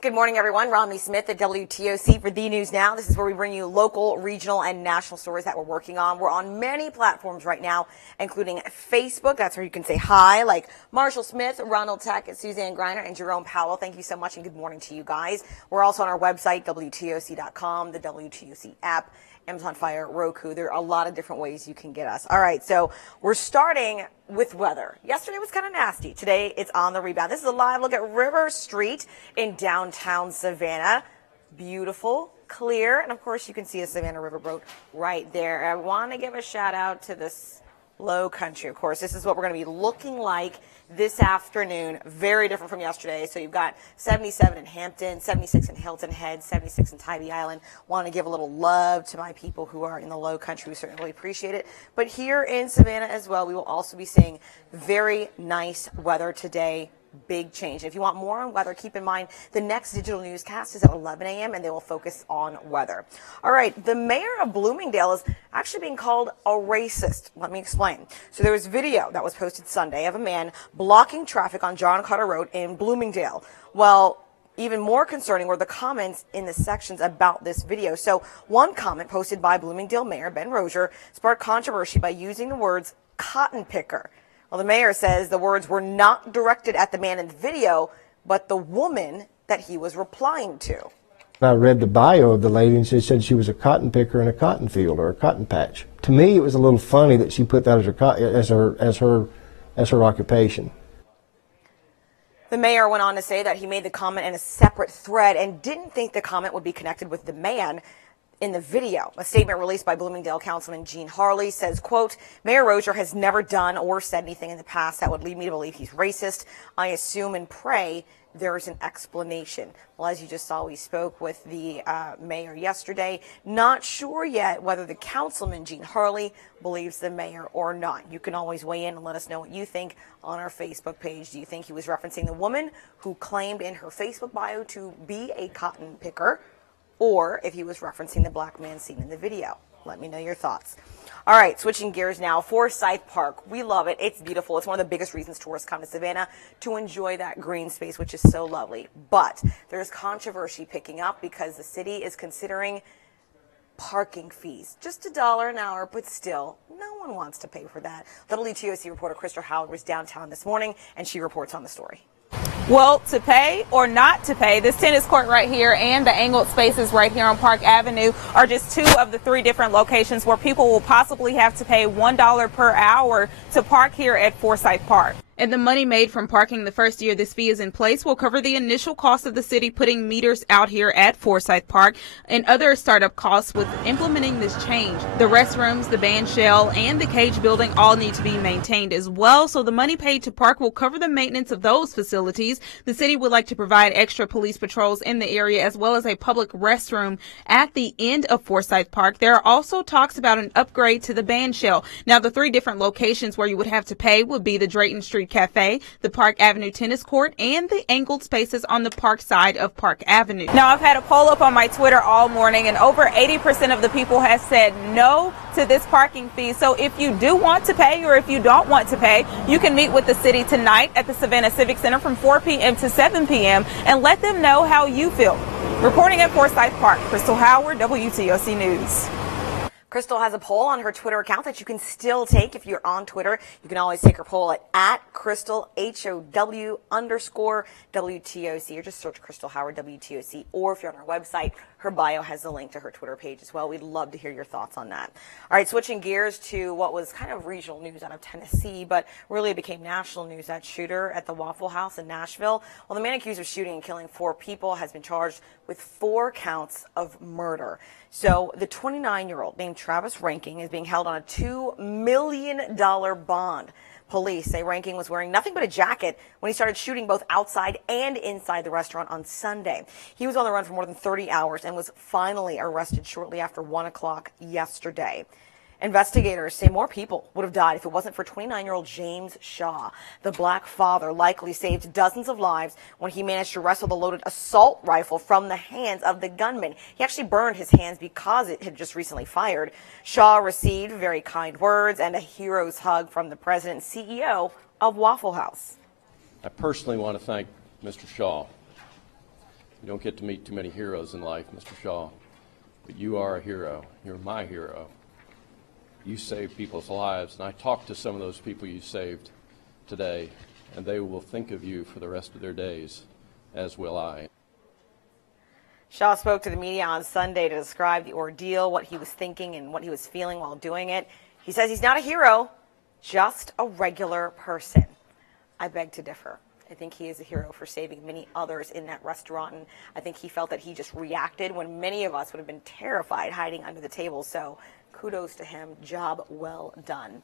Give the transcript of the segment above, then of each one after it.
Good morning, everyone. Romney Smith at WTOC for The News Now. This is where we bring you local, regional, and national stories that we're working on. We're on many platforms right now, including Facebook. That's where you can say hi, like Marshall Smith, Ronald Tech, Suzanne Greiner, and Jerome Powell. Thank you so much, and good morning to you guys. We're also on our website, WTOC.com, the WTOC app, Amazon Fire, Roku. There are a lot of different ways you can get us. All right, so we're starting with weather. Yesterday was kind of nasty. Today it's on the rebound. This is a live look at River Street in downtown Savannah. Beautiful, clear, and of course you can see a Savannah Riverboat right there. I want to give a shout out to this Low Country. Of course, this is what we're going to be looking like this afternoon. Very different from yesterday. So you've got 77 in Hampton, 76 in Hilton Head, 76 in Tybee Island. Want to give a little love to my people who are in the Low Country. We certainly appreciate it. But here in Savannah as well, we will also be seeing very nice weather today. Big change. If you want more on weather, keep in mind the next digital newscast is at 11 a.m. and they will focus on weather. All right, the mayor of Bloomingdale is actually being called a racist. Let me explain. So there was video that was posted Sunday of a man blocking traffic on John Carter Road in Bloomingdale. Well, even more concerning were the comments in the sections about this video. So one comment posted by Bloomingdale Mayor Ben Rozier sparked controversy by using the words cotton picker. Well, the mayor says the words were not directed at the man in the video, but the woman that he was replying to. I read the bio of the lady and she said she was a cotton picker in a cotton field or a cotton patch. To me, it was a little funny that she put that as her occupation. The mayor went on to say that he made the comment in a separate thread and didn't think the comment would be connected with the man in the video. A statement released by Bloomingdale Councilman Gene Harley says, quote, Mayor Rozier has never done or said anything in the past that would lead me to believe he's racist. I assume and pray there is an explanation. Well, as you just saw, we spoke with the mayor yesterday. Not sure yet whether the councilman, Gene Harley, believes the mayor or not. You can always weigh in and let us know what you think on our Facebook page. Do you think he was referencing the woman who claimed in her Facebook bio to be a cotton picker, or if he was referencing the black man seen in the video? Let me know your thoughts. All right, switching gears now. Forsyth Park. We love it. It's beautiful. It's one of the biggest reasons tourists come to Savannah, to enjoy that green space, which is so lovely. But there's controversy picking up because the city is considering parking fees. Just $1 an hour, but still, no one wants to pay for that. WTOC reporter Crystal Howard was downtown this morning, and she reports on the story. Well, to pay or not to pay, this tennis court right here and the angled spaces right here on Park Avenue are just two of the three different locations where people will possibly have to pay $1 per hour to park here at Forsyth Park. And the money made from parking the first year this fee is in place will cover the initial cost of the city putting meters out here at Forsyth Park and other startup costs with implementing this change. The restrooms, the band shell, and the cage building all need to be maintained as well. So the money paid to park will cover the maintenance of those facilities. The city would like to provide extra police patrols in the area as well as a public restroom at the end of Forsyth Park. There are also talks about an upgrade to the band shell. Now, the three different locations where you would have to pay would be the Drayton Street Cafe, the Park Avenue Tennis Court, and the angled spaces on the park side of Park Avenue. Now, I've had a poll up on my Twitter all morning, and over 80% of the people have said no to this parking fee. So if you do want to pay or if you don't want to pay, you can meet with the city tonight at the Savannah Civic Center from 4 p.m. to 7 p.m. and let them know how you feel. Reporting at Forsyth Park, Crystal Howard, WTOC News. Crystal has a poll on her Twitter account that you can still take if you're on Twitter. You can always take her poll at Crystal, HOW_WTOC, or just search Crystal Howard WTOC. Or if you're on our website, her bio has the link to her Twitter page as well. We'd love to hear your thoughts on that. All right, switching gears to what was kind of regional news out of Tennessee, but really became national news. That shooter at the Waffle House in Nashville. Well, the man accused of shooting and killing 4 people has been charged with 4 counts of murder. So the 29-year-old named Travis Ranking is being held on a $2 million bond. Police say Ranking was wearing nothing but a jacket when he started shooting both outside and inside the restaurant on Sunday. He was on the run for more than 30 hours and was finally arrested shortly after 1 o'clock yesterday. Investigators say more people would have died if it wasn't for 29-year-old James Shaw. The black father likely saved dozens of lives when he managed to wrestle the loaded assault rifle from the hands of the gunman. He actually burned his hands because it had just recently fired. Shaw received very kind words and a hero's hug from the president and CEO of Waffle House. I personally want to thank Mr. Shaw You don't get to meet too many heroes in life, Mr. Shaw, but you are a hero. You're my hero. You saved people's lives, and I talked to some of those people you saved today, and they will think of you for the rest of their days, as will I. Shaw spoke to the media on Sunday to describe the ordeal, what he was thinking and what he was feeling while doing it. He says he's not a hero, just a regular person. I beg to differ. I think he is a hero for saving many others in that restaurant, and I think he felt that he just reacted when many of us would have been terrified hiding under the table. So kudos to him. Job well done.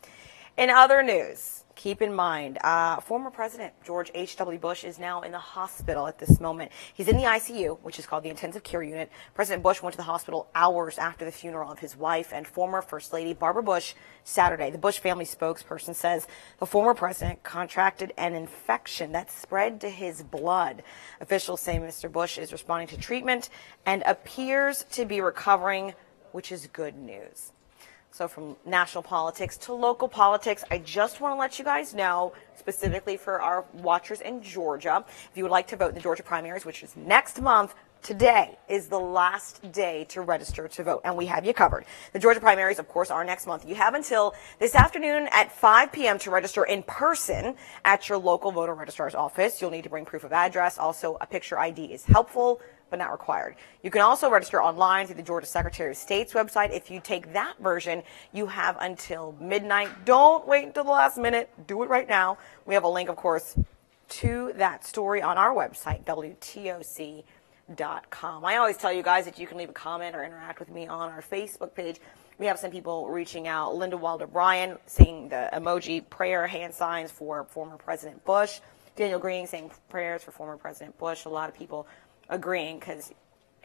In other news, keep in mind, former President George H.W. Bush is now in the hospital at this moment. He's in the ICU, which is called the Intensive Care Unit. President Bush went to the hospital hours after the funeral of his wife and former First Lady Barbara Bush Saturday. The Bush family spokesperson says the former president contracted an infection that spread to his blood. Officials say Mr. Bush is responding to treatment and appears to be recovering, which is good news. So from national politics to local politics, I just want to let you guys know, specifically for our watchers in Georgia, if you would like to vote in the Georgia primaries, which is next month, today is the last day to register to vote, and we have you covered. The Georgia primaries, of course, are next month. You have until this afternoon at 5 p.m. to register in person at your local voter registrar's office. You'll need to bring proof of address. Also, a picture ID is helpful, but not required. You can also register online through the Georgia Secretary of State's website. If you take that version, you have until midnight. Don't wait until the last minute. Do it right now. We have a link, of course, to that story on our website, WTOC.com. I always tell you guys that you can leave a comment or interact with me on our Facebook page. We have some people reaching out. Linda Wilder Bryan saying the emoji prayer hand signs for former President Bush. Daniel Green saying prayers for former President Bush. A lot of people agreeing because,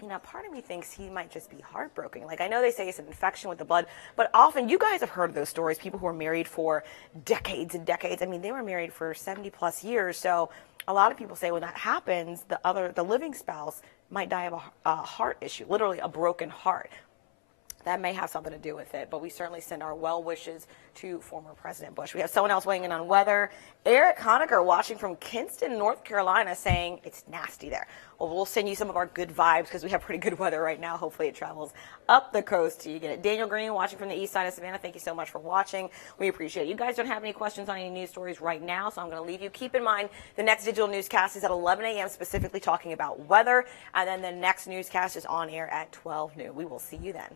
you know, part of me thinks he might just be heartbroken. Like, I know they say it's an infection with the blood, but often you guys have heard of those stories. People who are married for decades and decades. I mean, they were married for 70 plus years. So a lot of people say when that happens, the living spouse might die of a heart issue, literally a broken heart. That may have something to do with it, but we certainly send our well wishes to former President Bush. We have someone else weighing in on weather. Eric Honecker watching from Kinston, North Carolina, saying it's nasty there. Well, we'll send you some of our good vibes because we have pretty good weather right now. Hopefully it travels up the coast to you. Get it. Daniel Green watching from the east side of Savannah. Thank you so much for watching. We appreciate it. You guys don't have any questions on any news stories right now, so I'm going to leave you. Keep in mind the next digital newscast is at 11 a.m. specifically talking about weather, and then the next newscast is on air at 12 noon. We will see you then.